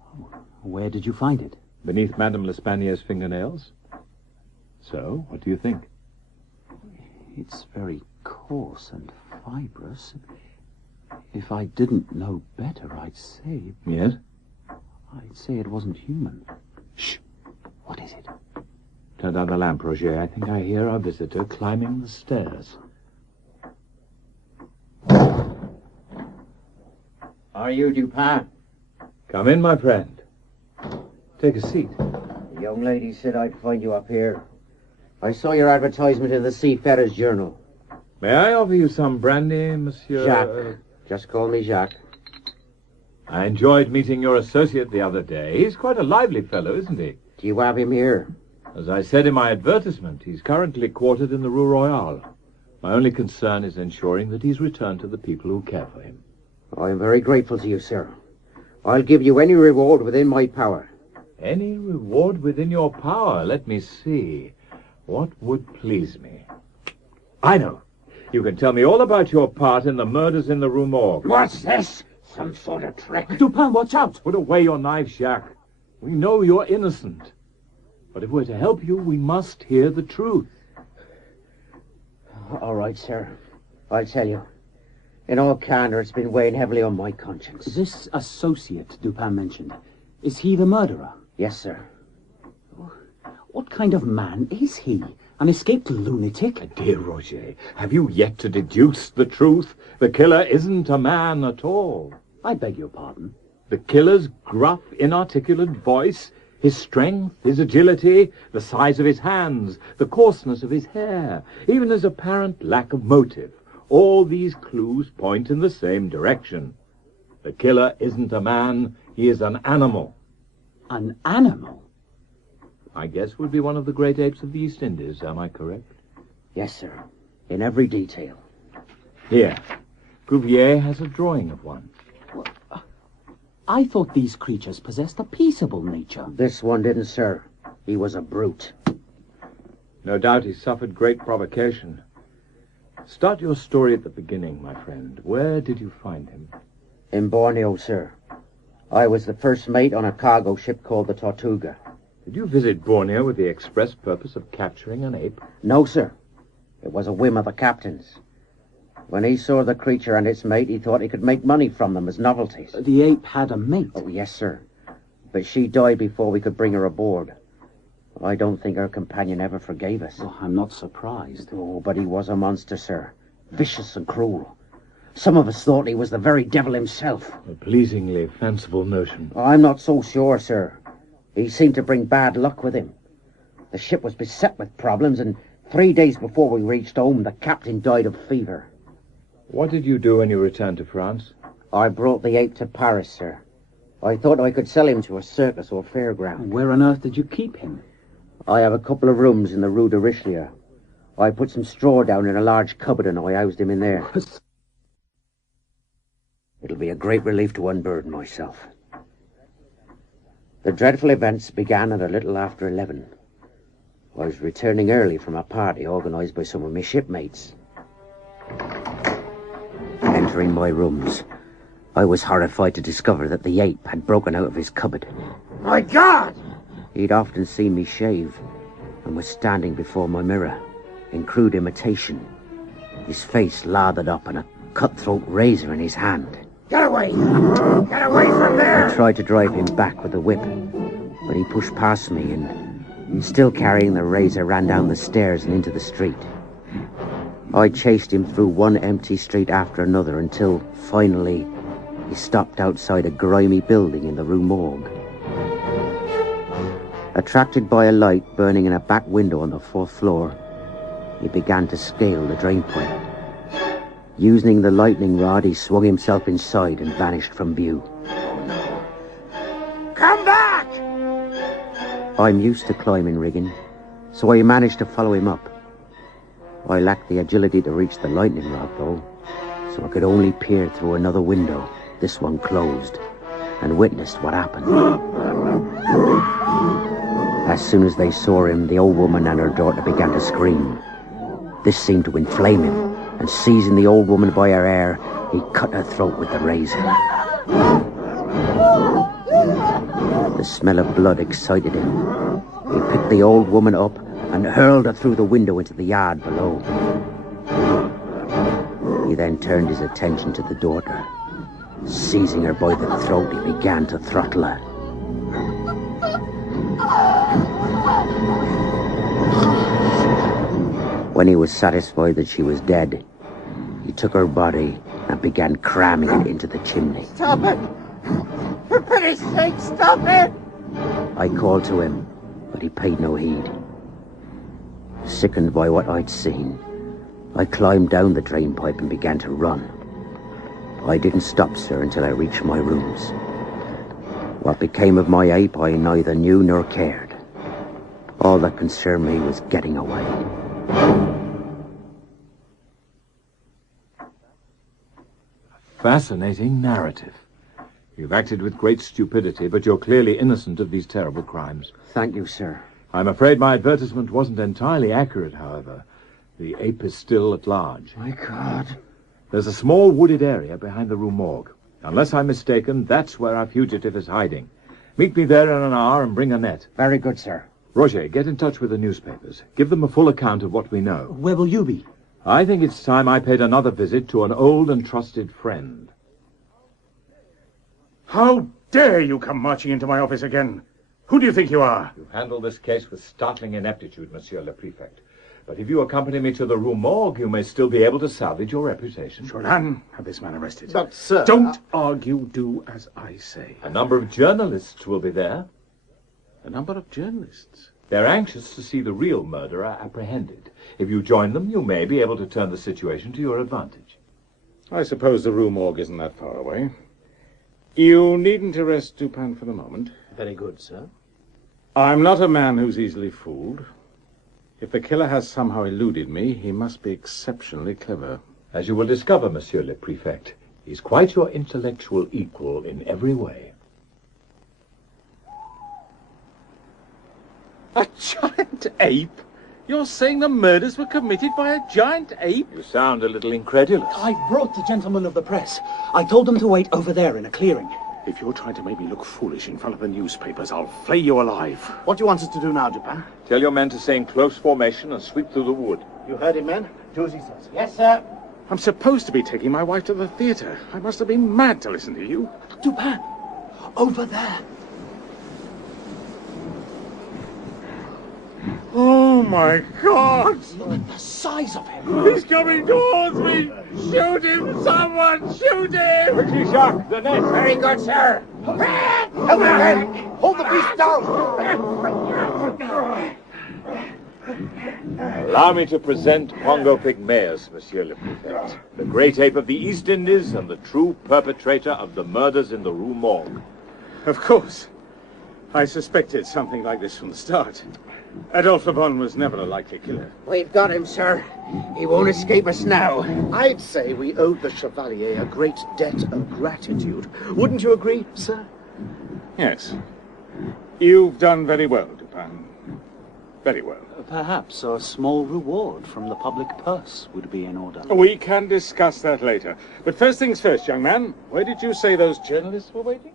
Where did you find it? beneath Madame L'Espanier's fingernails. So, what do you think? It's very coarse and fibrous. If I didn't know better, I'd say... Yes? I'd say it wasn't human. Shh! What is it? Turn down the lamp, Roger. I think I hear our visitor climbing the stairs. Are you Dupin? Come in, my friend. Take a seat. The young lady said I'd find you up here. I saw your advertisement in the Seafarer's Journal. May I offer you some brandy, Monsieur... Jacques. Just call me Jacques. I enjoyed meeting your associate the other day. He's quite a lively fellow, isn't he? Do you have him here? As I said in my advertisement, he's currently quartered in the Rue Royale. My only concern is ensuring that he's returned to the people who care for him. I am very grateful to you, sir. I'll give you any reward within my power. Any reward within your power? Let me see. What would please me? I know. You can tell me all about your part in the murders in the Rue Morgue. What's this? Some sort of trick? Dupin, watch out! Put away your knife, Jacques. We know you're innocent. But if we're to help you, we must hear the truth. All right, sir. I'll tell you. In all candor, it's been weighing heavily on my conscience. This associate Dupin mentioned, is he the murderer? Yes, sir. What kind of man is he? An escaped lunatic? Dear Roger, have you yet to deduce the truth? The killer isn't a man at all. I beg your pardon. The killer's gruff, inarticulate voice, his strength, his agility, the size of his hands, the coarseness of his hair, even his apparent lack of motive. All these clues point in the same direction. The killer isn't a man, he is an animal. An animal? I guess would be one of the great apes of the East Indies, am I correct? Yes, sir. In every detail. Here, Cuvier has a drawing of one. I thought these creatures possessed a peaceable nature. This one didn't, sir. He was a brute. No doubt he suffered great provocation. Start your story at the beginning, my friend. Where did you find him? In Borneo, sir. I was the first mate on a cargo ship called the Tortuga. Did you visit Borneo with the express purpose of capturing an ape? No, sir. It was a whim of the captain's. When he saw the creature and its mate, he thought he could make money from them as novelties. The ape had a mate? Oh, yes, sir. But she died before we could bring her aboard. I don't think her companion ever forgave us. Oh, I'm not surprised. Oh, but he was a monster, sir. Vicious and cruel. Some of us thought he was the very devil himself. A pleasingly fanciful notion. I'm not so sure, sir. He seemed to bring bad luck with him. The ship was beset with problems, and 3 days before we reached home, the captain died of fever. What did you do when you returned to France? I brought the ape to Paris, sir. I thought I could sell him to a circus or fairground. Where on earth did you keep him? I have a couple of rooms in the Rue de Richelieu. I put some straw down in a large cupboard and I housed him in there. It'll be a great relief to unburden myself. The dreadful events began at a little after 11. I was returning early from a party organised by some of my shipmates. Entering my rooms, I was horrified to discover that the ape had broken out of his cupboard. My God! He'd often seen me shave and was standing before my mirror in crude imitation, his face lathered up and a cutthroat razor in his hand. Get away! Get away from there! I tried to drive him back with the whip, but he pushed past me and, still carrying the razor, ran down the stairs and into the street. I chased him through one empty street after another until, finally, he stopped outside a grimy building in the Rue Morgue. Attracted by a light burning in a back window on the 4th floor, he began to scale the drainpipe. Using the lightning rod, he swung himself inside and vanished from view. Come back! I'm used to climbing rigging, so I managed to follow him up. I lacked the agility to reach the lightning rod, though, so I could only peer through another window, this one closed, and witnessed what happened. As soon as they saw him, the old woman and her daughter began to scream. This seemed to inflame him, and seizing the old woman by her hair, he cut her throat with the razor. The smell of blood excited him. He picked the old woman up and hurled her through the window into the yard below. He then turned his attention to the daughter. Seizing her by the throat, he began to throttle her. When he was satisfied that she was dead, he took her body and began cramming it into the chimney. Stop it! For pity's sake, stop it! I called to him, but he paid no heed. Sickened by what I'd seen, I climbed down the drain pipe and began to run. I didn't stop, sir, until I reached my rooms. What became of my ape I neither knew nor cared. All that concerned me was getting away. Fascinating narrative. You've acted with great stupidity, but you're clearly innocent of these terrible crimes. Thank you, sir. I'm afraid my advertisement wasn't entirely accurate, however. The ape is still at large. My God. There's a small wooded area behind the Rue Morgue. Unless I'm mistaken, that's where our fugitive is hiding. Meet me there in an hour and bring a net. Very good, sir. Roger, get in touch with the newspapers. Give them a full account of what we know. Where will you be? I think it's time I paid another visit to an old and trusted friend. How dare you come marching into my office again? Who do you think you are? You've handled this case with startling ineptitude, Monsieur le Préfect. But if you accompany me to the Rue Morgue, you may still be able to salvage your reputation. Jourdan, have this man arrested. But, sir... Don't argue, do as I say. A number of journalists will be there. A number of journalists? They're anxious to see the real murderer apprehended. If you join them, you may be able to turn the situation to your advantage. I suppose the Rue Morgue isn't that far away. You needn't arrest Dupin for the moment. Very good, sir. I'm not a man who's easily fooled. If the killer has somehow eluded me, he must be exceptionally clever. As you will discover, Monsieur le Préfect, he's quite your intellectual equal in every way. A giant ape? You're saying the murders were committed by a giant ape? You sound a little incredulous. I brought the gentlemen of the press. I told them to wait over there in a clearing. If you're trying to make me look foolish in front of the newspapers, I'll flay you alive. What do you want us to do now, Dupin? Tell your men to stay in close formation and sweep through the wood. You heard him, men? Do as he says. Yes, sir. I'm supposed to be taking my wife to the theatre. I must have been mad to listen to you. Dupin, over there. Oh, my God! Look at the size of him. He's coming towards me! Shoot him, someone! Shoot him! Quickly, Jacques, the net! Very good, sir. Help me, men! Hold the beast down! Allow me to present Pongo Pygmaeus, Monsieur le Préfect, the great ape of the East Indies and the true perpetrator of the murders in the Rue Morgue. Of course. I suspected something like this from the start. Adolphe Le Bon was never a likely killer. We've got him, sir. He won't escape us now. I'd say we owed the Chevalier a great debt of gratitude. Wouldn't you agree, sir? Yes. You've done very well, Dupin. Very well. Perhaps a small reward from the public purse would be in order. We can discuss that later. But first things first, young man. Where did you say those journalists were waiting?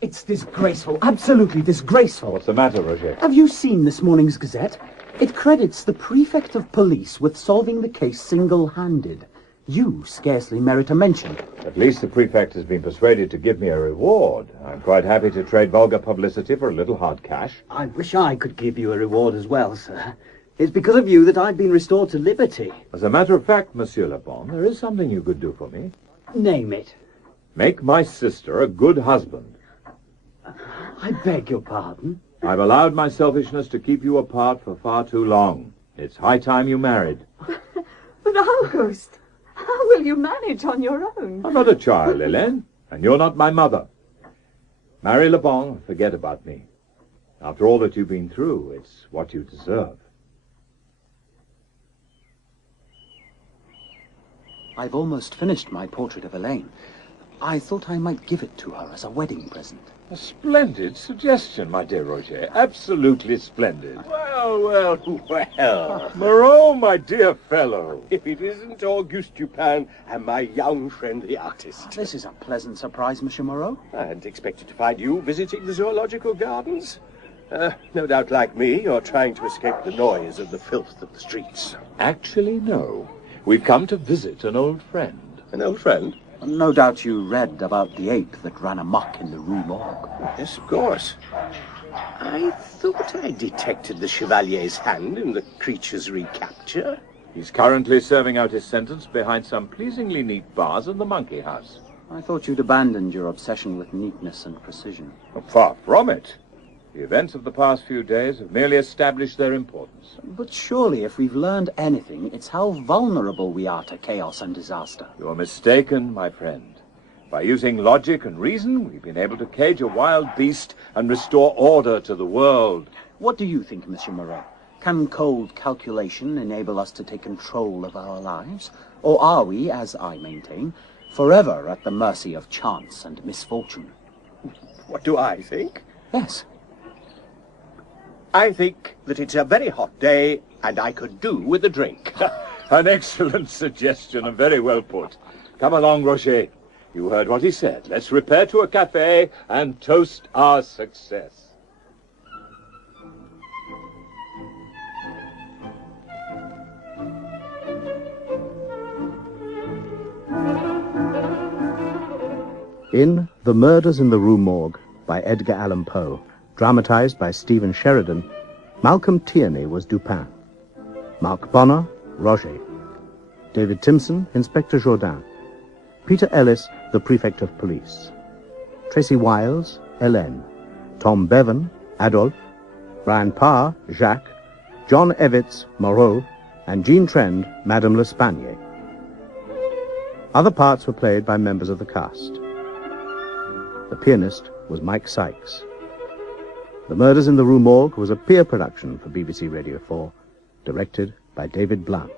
It's disgraceful, absolutely disgraceful. What's the matter, Roger? Have you seen this morning's Gazette? It credits the prefect of police with solving the case single-handed. You scarcely merit a mention. At least the prefect has been persuaded to give me a reward. I'm quite happy to trade vulgar publicity for a little hard cash. I wish I could give you a reward as well, sir. It's because of you that I've been restored to liberty. As a matter of fact, Monsieur Le Bon, there is something you could do for me. Name it. Make my sister a good husband. I beg your pardon. I've allowed my selfishness to keep you apart for far too long. It's high time you married. But Auguste, how will you manage on your own? I'm not a child, Hélène, and you're not my mother. Marry Le Bon and forget about me. After all that you've been through, it's what you deserve. I've almost finished my portrait of Elaine. I thought I might give it to her as a wedding present. A splendid suggestion, my dear Roger. Absolutely splendid. Well. Moreau, my dear fellow. If it isn't Auguste Dupin and my young friend the artist. This is a pleasant surprise, Monsieur Moreau. I hadn't expected to find you visiting the zoological gardens. No doubt, like me, you're trying to escape the noise and the filth of the streets. Actually, no. We've come to visit an old friend. An old friend? No doubt you read about the ape that ran amok in the Rue Morgue. Yes, of course. I thought I detected the Chevalier's hand in the creature's recapture. He's currently serving out his sentence behind some pleasingly neat bars in the monkey house. I thought you'd abandoned your obsession with neatness and precision. Far from it. The events of the past few days have merely established their importance. But surely, if we've learned anything, it's how vulnerable we are to chaos and disaster. You're mistaken, my friend. By using logic and reason, we've been able to cage a wild beast and restore order to the world. What do you think, Monsieur Moreau? Can cold calculation enable us to take control of our lives? Or are we, as I maintain, forever at the mercy of chance and misfortune? What do I think? Yes. I think that it's a very hot day, and I could do with a drink. An excellent suggestion, and very well put. Come along, Roger. You heard what he said. Let's repair to a cafe and toast our success. In The Murders in the Rue Morgue by Edgar Allan Poe, dramatized by Stephen Sheridan, Malcolm Tierney was Dupin. Mark Bonner, Roger. David Timpson, Inspector Jourdain. Peter Ellis, the Prefect of Police. Tracy Wiles, Hélène. Tom Bevan, Adolphe. Brian Parr, Jacques. John Evitts, Moreau. And Jean Trend, Madame L'Espagne. Other parts were played by members of the cast. The pianist was Mike Sykes. The Murders in the Rue Morgue was a peer production for BBC Radio 4, directed by David Blunt.